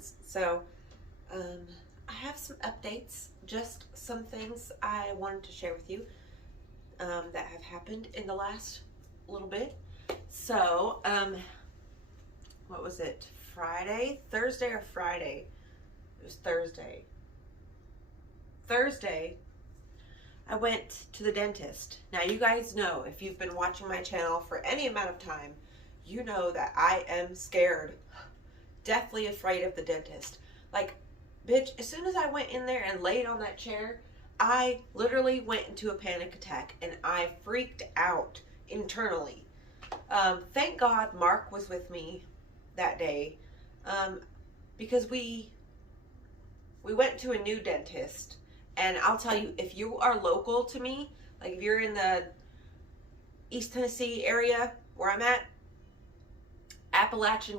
friends. So I have some updates, just some things I wanted to share with you that have happened in the last little bit. So what was it? Thursday or Friday? It was Thursday. Thursday, I went to the dentist. Now, you guys know, if you've been watching my channel for any amount of time, you know that I am scared, deathly afraid of the dentist. Like, bitch, as soon as I went in there and laid on that chair, I literally went into a panic attack and I freaked out internally. Thank God Mark was with me that day, because we went to a new dentist. And I'll tell you, if you are local to me, like if you're in the East Tennessee area where I'm at, Appalachian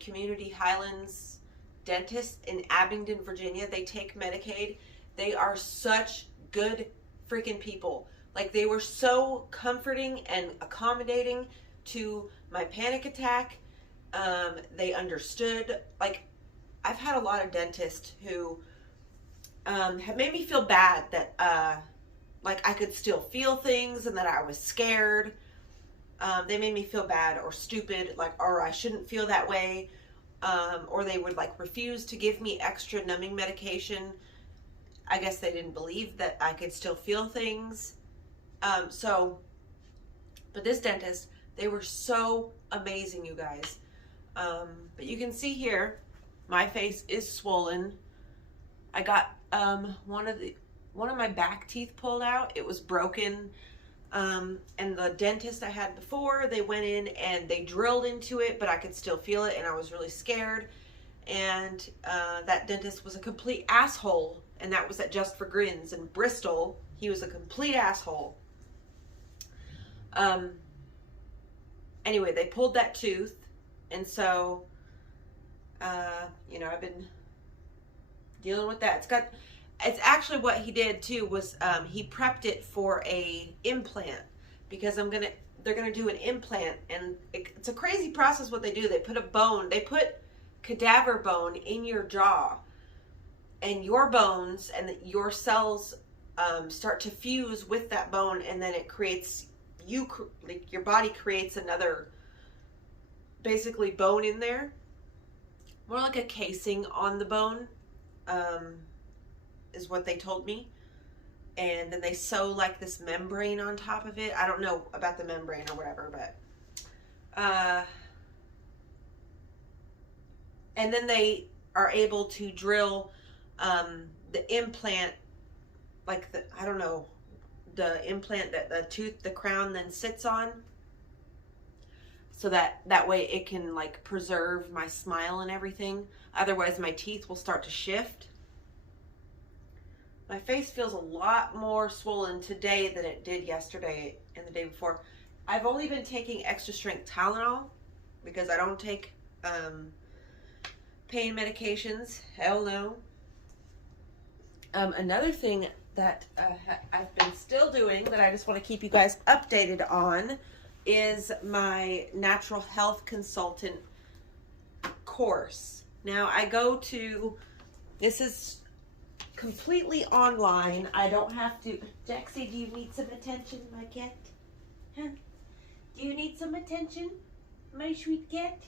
Community Highlands Dentist in Abingdon, Virginia, they take Medicaid. They are such good freaking people. Like, they were so comforting and accommodating to my panic attack. They understood. Like, I've had a lot of dentists who have made me feel bad that like I could still feel things and that I was scared. They made me feel bad or stupid, like, or I shouldn't feel that way. Or they would like refuse to give me extra numbing medication. I guess they didn't believe that I could still feel things. But this dentist, they were so amazing, you guys. But you can see here, my face is swollen. I got one of my back teeth pulled out. It was broken. And the dentist I had before, they went in and they drilled into it, but I could still feel it and I was really scared. And that dentist was a complete asshole, and that was at Just for Grins in Bristol. He was a complete asshole. Anyway, they pulled that tooth, and so I've been dealing with that. It's actually what he did too was he prepped it for a implant, because they're gonna do an implant, and it's a crazy process what they do. They put cadaver bone in your jaw, and your bones and your cells start to fuse with that bone, and then it creates your body creates another basically bone in there, more like a casing on the bone. Is what they told me. And then they sew like this membrane on top of it. I don't know about the membrane or whatever, but and then they are able to drill the implant, like the implant that the crown then sits on, so that way it can like preserve my smile and everything. Otherwise my teeth will start to shift. My face feels a lot more swollen today than it did yesterday and the day before. I've only been taking extra strength Tylenol because I don't take pain medications. Hell no. Another thing that I've been still doing that I just want to keep you guys updated on is my natural health consultant course. Now this is completely online. I don't have to. Jaxie, do you need some attention, my cat? Huh? Do you need some attention, my sweet cat?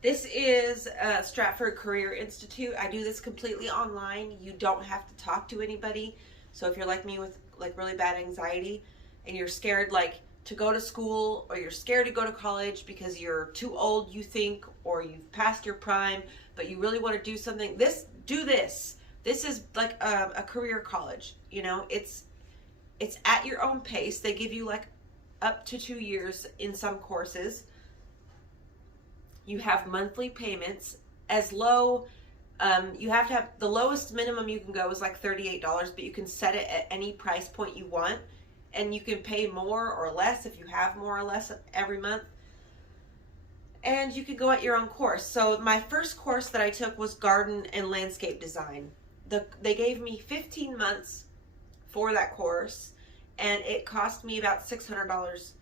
This is Stratford Career Institute. I do this completely online. You don't have to talk to anybody. So if you're like me with like really bad anxiety and you're scared like to go to school, or you're scared to go to college because you're too old, you think, or you've passed your prime, but you really want to do something, do this. This is like a career college. It's at your own pace. They give you like up to 2 years in some courses. You have monthly payments as low. You have to have the lowest minimum you can go is like $38, but you can set it at any price point you want, and you can pay more or less if you have more or less every month. And you can go at your own course. So my first course that I took was garden and landscape design. They gave me 15 months for that course, and it cost me about $600.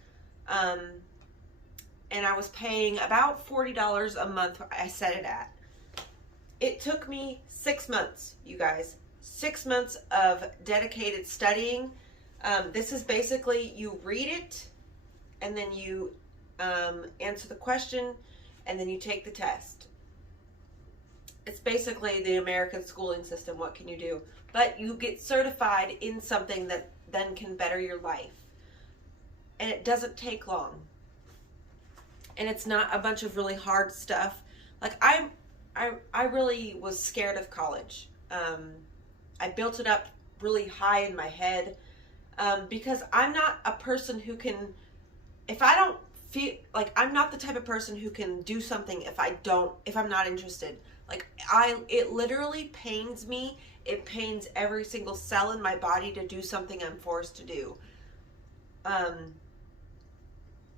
and I was paying about $40 a month. I set it at. It took me 6 months, you guys. 6 months of dedicated studying. This is basically, you read it, and then you answer the question, and then you take the test. It's basically the American schooling system. What can you do? But you get certified in something that then can better your life. And it doesn't take long. And it's not a bunch of really hard stuff. Like, I really was scared of college. I built it up really high in my head because I'm not a person who can, if I don't feel like, I'm not the type of person who can do something if I'm not interested. Like, it literally pains me. It pains every single cell in my body to do something I'm forced to do.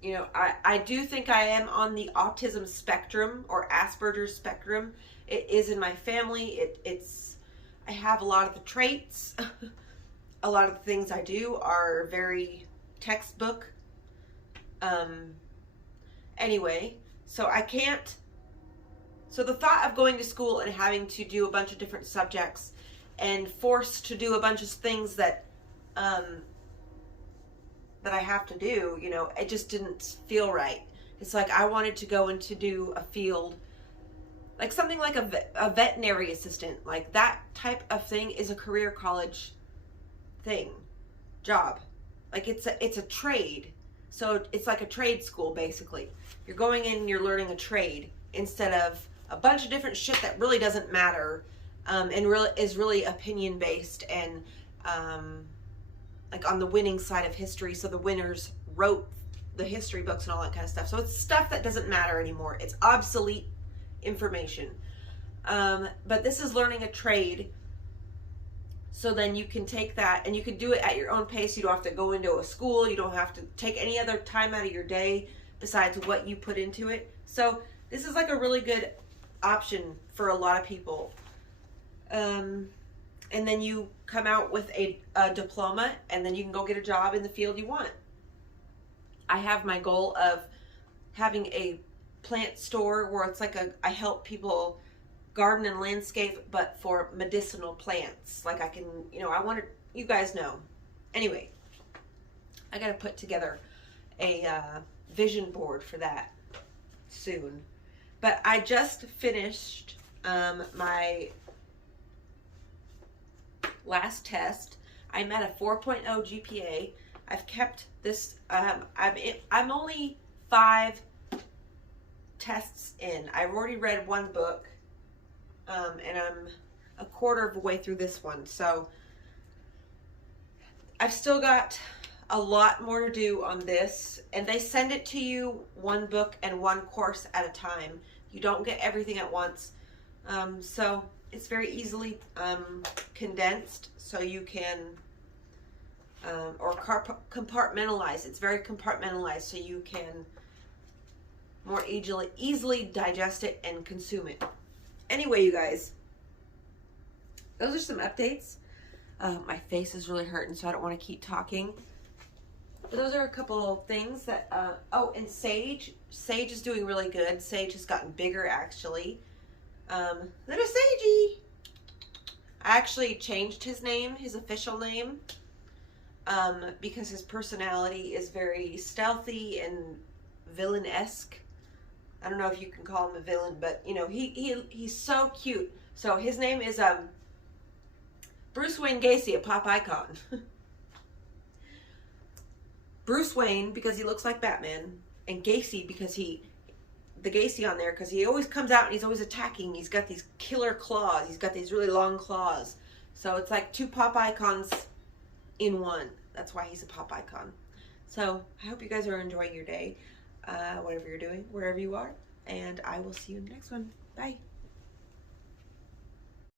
You know, I do think I am on the autism spectrum or Asperger's spectrum. It is in my family. I have a lot of the traits. A lot of the things I do are very textbook. Anyway, so the thought of going to school and having to do a bunch of different subjects and forced to do a bunch of things that I have to do, you know, it just didn't feel right. It's like I wanted to go into do a field, like something like a veterinary assistant. Like, that type of thing is a career college job. Like, it's a trade. So it's like a trade school, basically. You're going in and you're learning a trade instead of a bunch of different shit that really doesn't matter, and is really opinion based and like on the winning side of history. So the winners wrote the history books and all that kind of stuff. So it's stuff that doesn't matter anymore. It's obsolete information. But this is learning a trade. So then you can take that and you can do it at your own pace. You don't have to go into a school. You don't have to take any other time out of your day besides what you put into it. So this is like a really good option for a lot of people. And then you come out with a diploma, and then you can go get a job in the field you want. I have my goal of having a plant store where it's like I help people garden and landscape, but for medicinal plants. Like, I can, you know, I want to, you guys know. Anyway, I got to put together a vision board for that soon. But I just finished my last test. I'm at a 4.0 GPA. I've kept this, I'm only 5 tests in. I've already read 1 book, and I'm a quarter of the way through this one. So I've still got a lot more to do on this, and they send it to you 1 book and 1 course at a time. You don't get everything at once. So it's very easily condensed, so you can, or compartmentalize. It's very compartmentalized, so you can more easily digest it and consume it. Anyway, you guys, those are some updates. My face is really hurting, so I don't want to keep talking. But those are a couple of things that, oh, and Sage is doing really good. Sage has gotten bigger, actually. Little Sagey. I actually changed his name, his official name, because his personality is very stealthy and villain-esque. I don't know if you can call him a villain, but you know, he's so cute. So his name is Bruce Wayne Gacy, a pop icon. Bruce Wayne because he looks like Batman, and Gacy because the Gacy on there because he always comes out and he's always attacking. He's got these killer claws. He's got these really long claws. So it's like 2 pop icons in one. That's why he's a pop icon. So I hope you guys are enjoying your day, whatever you're doing, wherever you are. And I will see you in the next one. Bye.